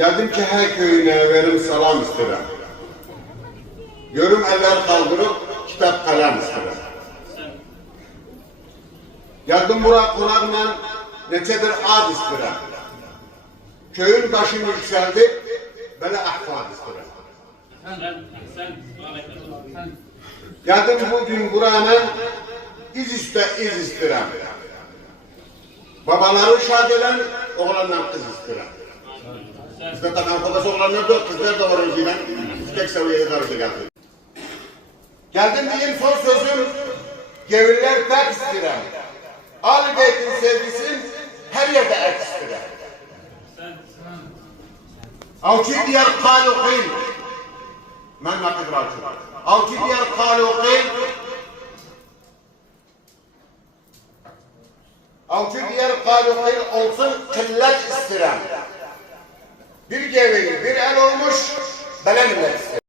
Geldim ki her köyüne verim salam istedim. Görüm eller kaldırıp kitap kalem istedim. Geldim buraya konakla neçedir ad istedim. Köyün başını yükseldi, böyle ahfad istedim. Geldim bugün buraya iz istedim. Babaları şad eden oğlanlar kız istedim. Bizde takım babası oğlanlar da kızlar da var önceden. Tek seviyeye darıca geldi. Geldim diyeyim son sözüm, geviller tek istedim. Al beytin sevgisin her yerde et istedim. Avcı diyar kaluqin. Ben nakit rahatım. Avcı diyar kaluqin. Avcı diyar kaluqin olsun kıllet istedim. Bir geveli bir el olmuş, belen millet istedim.